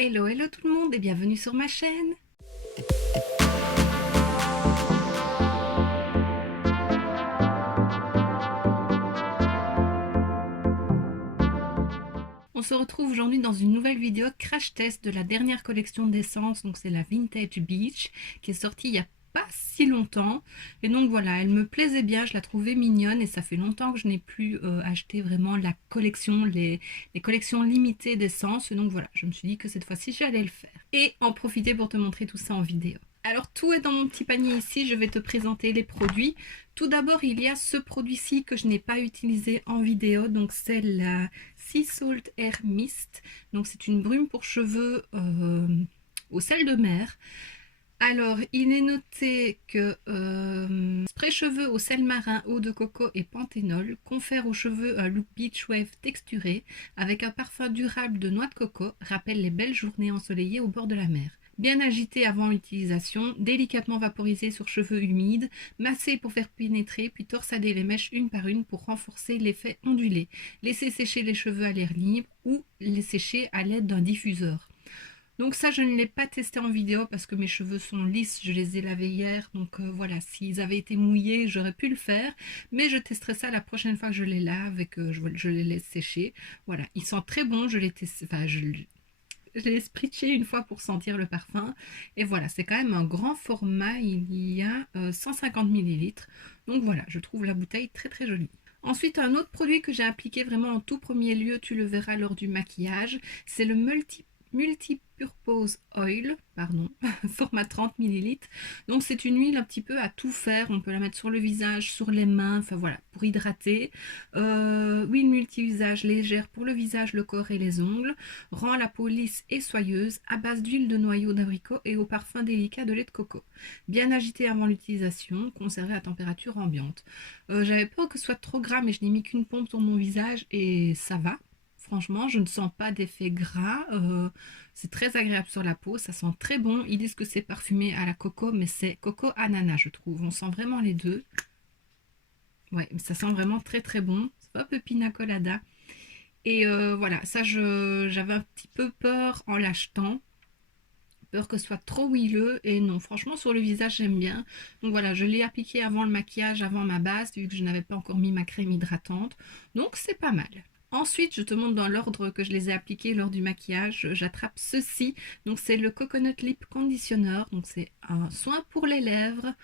Hello, hello tout le monde et bienvenue sur ma chaîne. On se retrouve aujourd'hui dans une nouvelle vidéo crash test de la dernière collection d'essence. Donc c'est la Vintage Beach qui est sortie il y a pas si longtemps. Et donc voilà, elle me plaisait bien, je la trouvais mignonne et ça fait longtemps que je n'ai plus acheté vraiment la collection, les collections limitées d'essence. Donc voilà, je me suis dit que cette fois-ci j'allais le faire. Et en profiter pour te montrer tout ça en vidéo. Alors tout est dans mon petit panier ici, je vais te présenter les produits. Tout d'abord, il y a ce produit-ci que je n'ai pas utilisé en vidéo, donc c'est la Sea Salt Air Mist. Donc c'est une brume pour cheveux au sel de mer. Alors, il est noté que spray cheveux au sel marin, eau de coco et panthénol confère aux cheveux un look beach wave texturé avec un parfum durable de noix de coco, rappelle les belles journées ensoleillées au bord de la mer. Bien agité avant l'utilisation, délicatement vaporisé sur cheveux humides, massé pour faire pénétrer, puis torsader les mèches une par une pour renforcer l'effet ondulé. Laissez sécher les cheveux à l'air libre ou les sécher à l'aide d'un diffuseur. Donc ça, je ne l'ai pas testé en vidéo parce que mes cheveux sont lisses, je les ai lavés hier. Donc voilà, s'ils avaient été mouillés, j'aurais pu le faire. Mais je testerai ça la prochaine fois que je les lave et que je les laisse sécher. Voilà, ils sont très bons, je les teste, enfin, je l'ai spritché une fois pour sentir le parfum. Et voilà, c'est quand même un grand format, il y a 150 millilitres. Donc voilà, je trouve la bouteille très très jolie. Ensuite, un autre produit que j'ai appliqué vraiment en tout premier lieu, tu le verras lors du maquillage, c'est le Multi-Purpose Oil, pardon, format 30 millilitres. Donc c'est une huile un petit peu à tout faire, on peut la mettre sur le visage, sur les mains, enfin voilà, pour hydrater. Huile multi-usage légère pour le visage, le corps et les ongles, rend la peau lisse et soyeuse, à base d'huile de noyau d'abricot et au parfum délicat de lait de coco. Bien agité avant l'utilisation, conservé à température ambiante. J'avais peur que ce soit trop gras, mais je n'ai mis qu'une pompe sur mon visage et ça va. Franchement, je ne sens pas d'effet gras. C'est très agréable sur la peau. Ça sent très bon. Ils disent que c'est parfumé à la coco, mais c'est coco ananas, je trouve. On sent vraiment les deux. Ouais, mais ça sent vraiment très très bon. C'est un peu pina colada. Et voilà, ça, j'avais un petit peu peur en l'achetant. Peur que ce soit trop huileux. Et non, franchement, sur le visage, j'aime bien. Donc voilà, je l'ai appliqué avant le maquillage, avant ma base, vu que je n'avais pas encore mis ma crème hydratante. Donc c'est pas mal. Ensuite, je te montre dans l'ordre que je les ai appliqués lors du maquillage. J'attrape ceci. Donc, c'est le Coconut Lip Conditioner. Donc, c'est un soin pour les lèvres.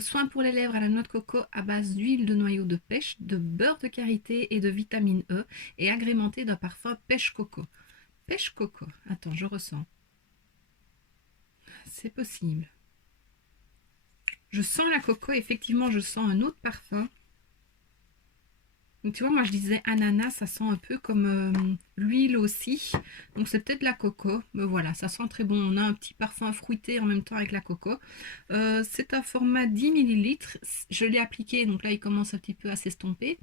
Soin pour les lèvres à la noix de coco à base d'huile de noyau de pêche, de beurre de karité et de vitamine E. Et agrémenté d'un parfum pêche coco. Pêche coco. Attends, je ressens. C'est possible. Je sens la coco. Effectivement, je sens un autre parfum. Donc tu vois, moi je disais ananas, ça sent un peu comme l'huile aussi. Donc c'est peut-être la coco. Mais voilà, ça sent très bon. On a un petit parfum fruité en même temps avec la coco. C'est un format 10 millilitres. Je l'ai appliqué, donc là il commence un petit peu à s'estomper.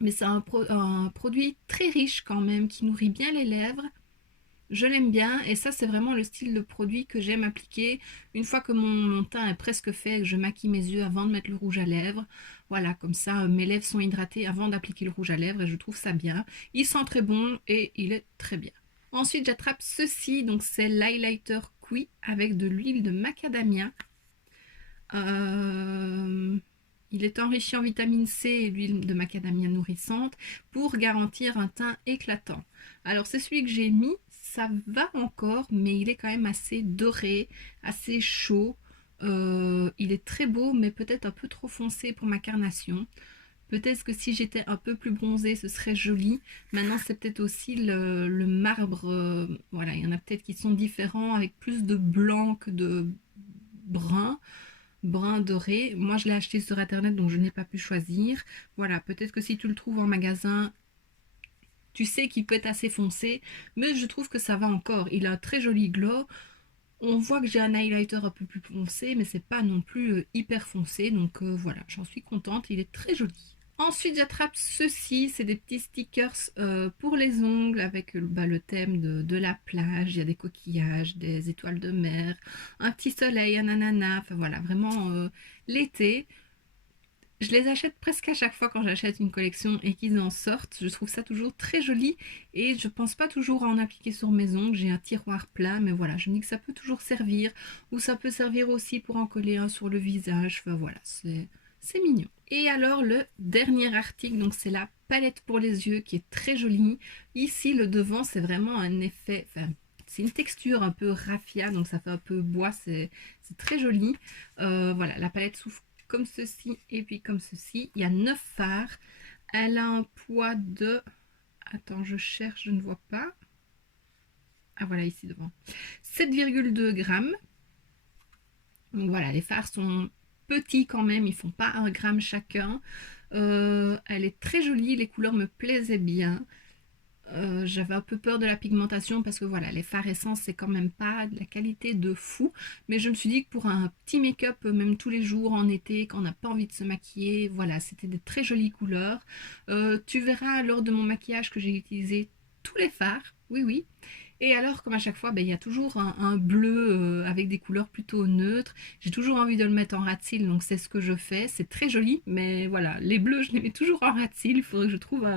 Mais c'est un produit très riche quand même, qui nourrit bien les lèvres. Je l'aime bien et ça c'est vraiment le style de produit que j'aime appliquer une fois que mon teint est presque fait et que je maquille mes yeux avant de mettre le rouge à lèvres. Voilà, comme ça mes lèvres sont hydratées avant d'appliquer le rouge à lèvres et je trouve ça bien. Il sent très bon et il est très bien. Ensuite j'attrape ceci, donc c'est l'highlighter Qui avec de l'huile de macadamia. Il est enrichi en vitamine C et l'huile de macadamia nourrissante pour garantir un teint éclatant. Alors c'est celui que j'ai mis, ça va encore, mais il est quand même assez doré, assez chaud. Il est très beau, mais peut-être un peu trop foncé pour ma carnation. Peut-être que si j'étais un peu plus bronzée, ce serait joli. Maintenant, c'est peut-être aussi le marbre. Voilà, il y en a peut-être qui sont différents, avec plus de blanc que de brun doré. Moi, je l'ai acheté sur internet, donc je n'ai pas pu choisir. Voilà, peut-être que si tu le trouves en magasin, tu sais qu'il peut être assez foncé, mais je trouve que ça va encore. Il a un très joli glow. On voit que j'ai un highlighter un peu plus foncé, mais c'est pas non plus hyper foncé, donc voilà, j'en suis contente. Il est très joli. Ensuite, j'attrape ceci, c'est des petits stickers pour les ongles avec le thème de la plage. Il y a des coquillages, des étoiles de mer, un petit soleil, un ananas, enfin voilà, vraiment l'été. Je les achète presque à chaque fois quand j'achète une collection et qu'ils en sortent. Je trouve ça toujours très joli et je pense pas toujours à en appliquer sur mes ongles. J'ai un tiroir plat, mais voilà, je me dis que ça peut toujours servir ou ça peut servir aussi pour en coller un sur le visage. Enfin voilà, c'est mignon. Et alors le dernier article, donc c'est la palette pour les yeux qui est très jolie. Ici le devant c'est vraiment un effet, enfin c'est une texture un peu raffia, donc ça fait un peu bois, c'est très joli. Voilà, la palette s'ouvre comme ceci et puis comme ceci. Il y a 9 fards. Elle a un poids de... Attends, je cherche, je ne vois pas. Ah voilà, ici devant. 7,2 grammes. Donc voilà, les fards sont petits quand même, ils font pas 1 gramme chacun. Elle est très jolie, les couleurs me plaisaient bien. J'avais un peu peur de la pigmentation parce que voilà, les fards essence c'est quand même pas de la qualité de fou, mais je me suis dit que pour un petit make-up, même tous les jours en été, quand on n'a pas envie de se maquiller, voilà, c'était des très jolies couleurs. Tu verras lors de mon maquillage que j'ai utilisé tous les fards, oui oui. Et alors, comme à chaque fois, ben, il y a toujours un bleu avec des couleurs plutôt neutres. J'ai toujours envie de le mettre en rat de cils, donc c'est ce que je fais. C'est très joli, mais voilà, les bleus, je les mets toujours en rat de cils. Il faudrait que je trouve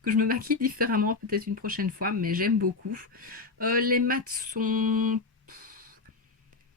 que je me maquille différemment, peut-être une prochaine fois, mais j'aime beaucoup. Les mats sont...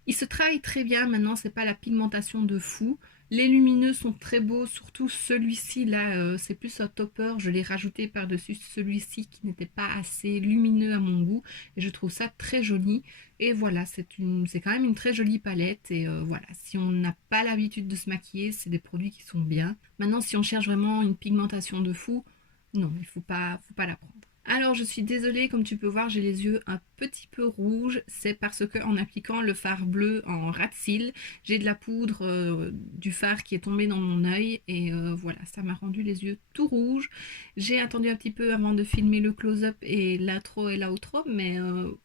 Ils se travaillent très bien maintenant, c'est pas la pigmentation de fou. Les lumineux sont très beaux, surtout celui-ci là, c'est plus un topper, je l'ai rajouté par-dessus celui-ci qui n'était pas assez lumineux à mon goût et je trouve ça très joli. Et voilà, c'est quand même une très jolie palette et voilà, si on n'a pas l'habitude de se maquiller, c'est des produits qui sont bien. Maintenant, si on cherche vraiment une pigmentation de fou, non, il faut pas la prendre. Alors je suis désolée, comme tu peux voir, j'ai les yeux un petit peu rouges. C'est parce que en appliquant le fard bleu en rat de cils, j'ai de la poudre du fard qui est tombée dans mon œil et voilà, ça m'a rendu les yeux tout rouges. J'ai attendu un petit peu avant de filmer le close-up et l'intro et l'outro, mais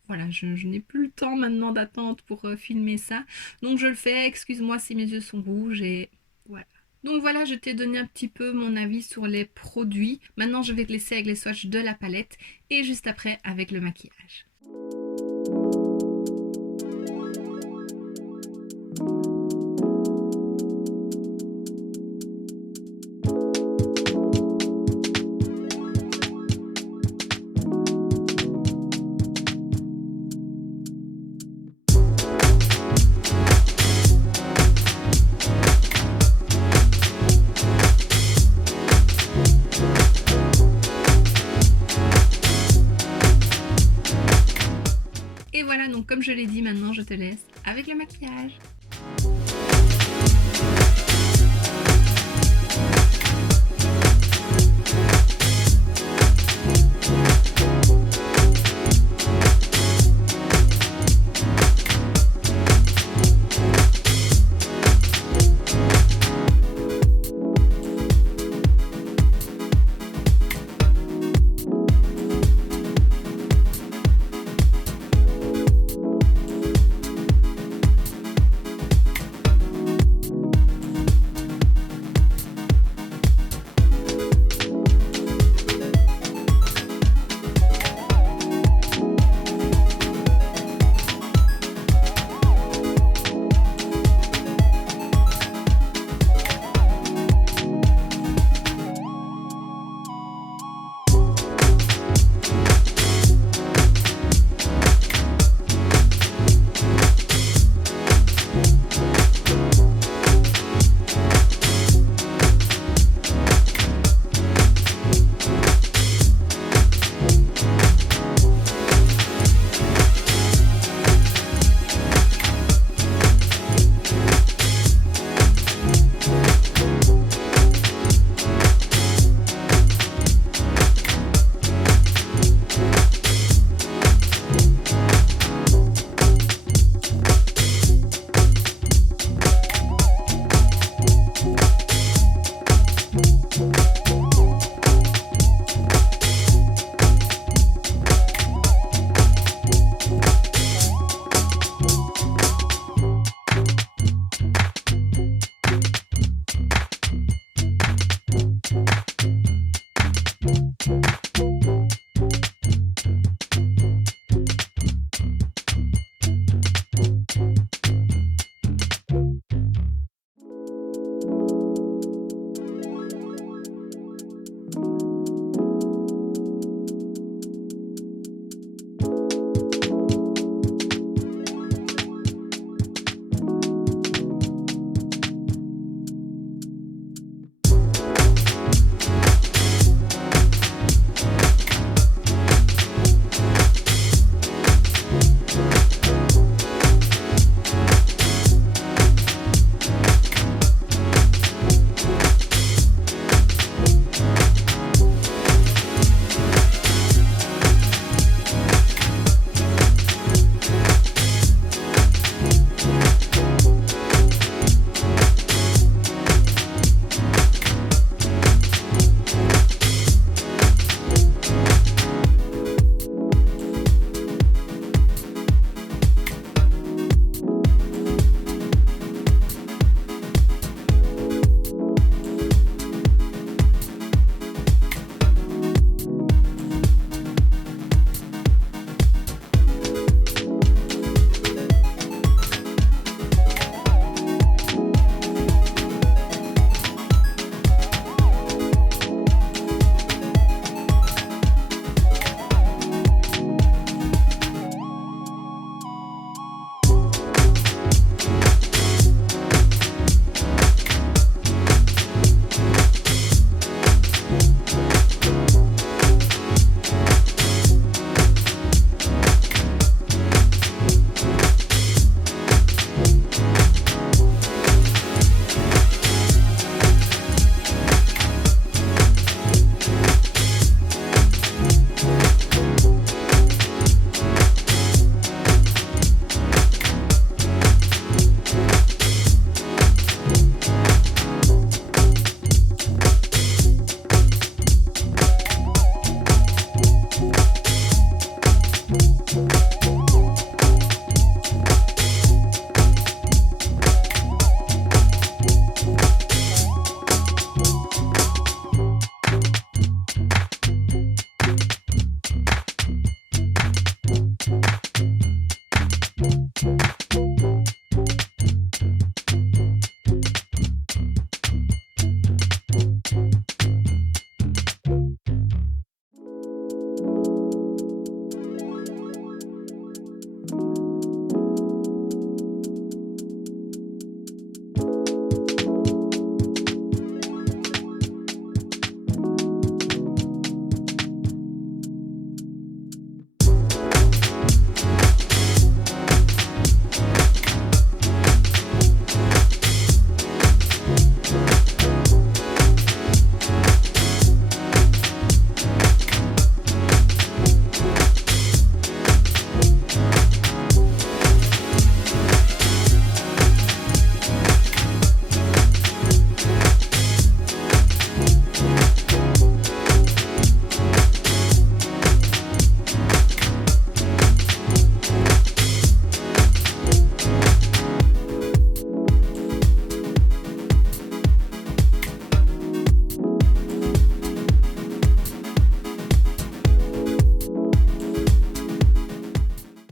voilà, je n'ai plus le temps maintenant d'attendre pour filmer ça. Donc je le fais, excuse-moi si mes yeux sont rouges et voilà. Donc voilà, je t'ai donné un petit peu mon avis sur les produits. Maintenant, je vais te laisser avec les swatchs de la palette et juste après avec le maquillage. Et voilà, donc comme je l'ai dit, maintenant je te laisse avec le maquillage.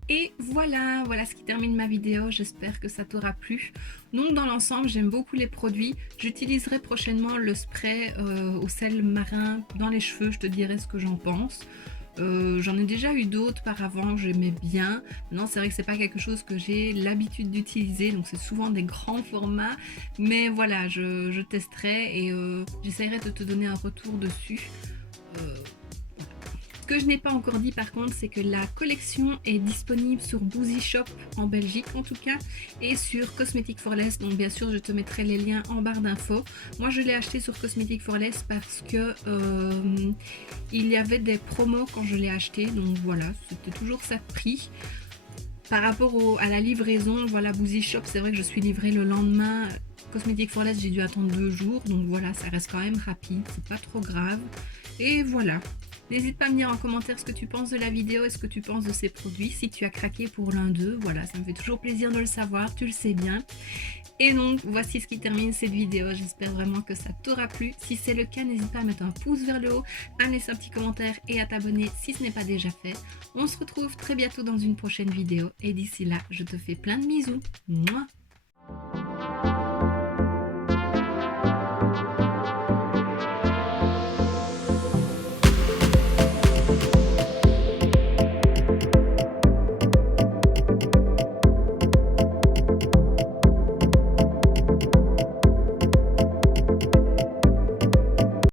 Et voilà ce qui termine ma vidéo, j'espère que ça t'aura plu. Donc dans l'ensemble, j'aime beaucoup les produits. J'utiliserai prochainement le spray au sel marin dans les cheveux, je te dirai ce que j'en pense. J'en ai déjà eu d'autres par avant que j'aimais bien. Maintenant c'est vrai que c'est pas quelque chose que j'ai l'habitude d'utiliser, donc c'est souvent des grands formats. Mais voilà, je testerai et j'essaierai de te donner un retour dessus. Ce que je n'ai pas encore dit par contre, c'est que la collection est disponible sur Boozy Shop en Belgique en tout cas et sur Cosmetic for Less. Donc bien sûr je te mettrai les liens en barre d'infos. Moi je l'ai acheté sur Cosmetic for Less parce que il y avait des promos quand je l'ai acheté. Donc voilà, c'était toujours ça de prix. Par rapport à la livraison, voilà, Boozy Shop, c'est vrai que je suis livrée le lendemain. Cosmetic for Less, j'ai dû attendre 2 jours. Donc voilà, ça reste quand même rapide, c'est pas trop grave. Et voilà. N'hésite pas à me dire en commentaire ce que tu penses de la vidéo et ce que tu penses de ces produits, si tu as craqué pour l'un d'eux. Voilà, ça me fait toujours plaisir de le savoir, tu le sais bien. Et donc, voici ce qui termine cette vidéo. J'espère vraiment que ça t'aura plu. Si c'est le cas, n'hésite pas à mettre un pouce vers le haut, à me laisser un petit commentaire et à t'abonner si ce n'est pas déjà fait. On se retrouve très bientôt dans une prochaine vidéo. Et d'ici là, je te fais plein de bisous. Mouah.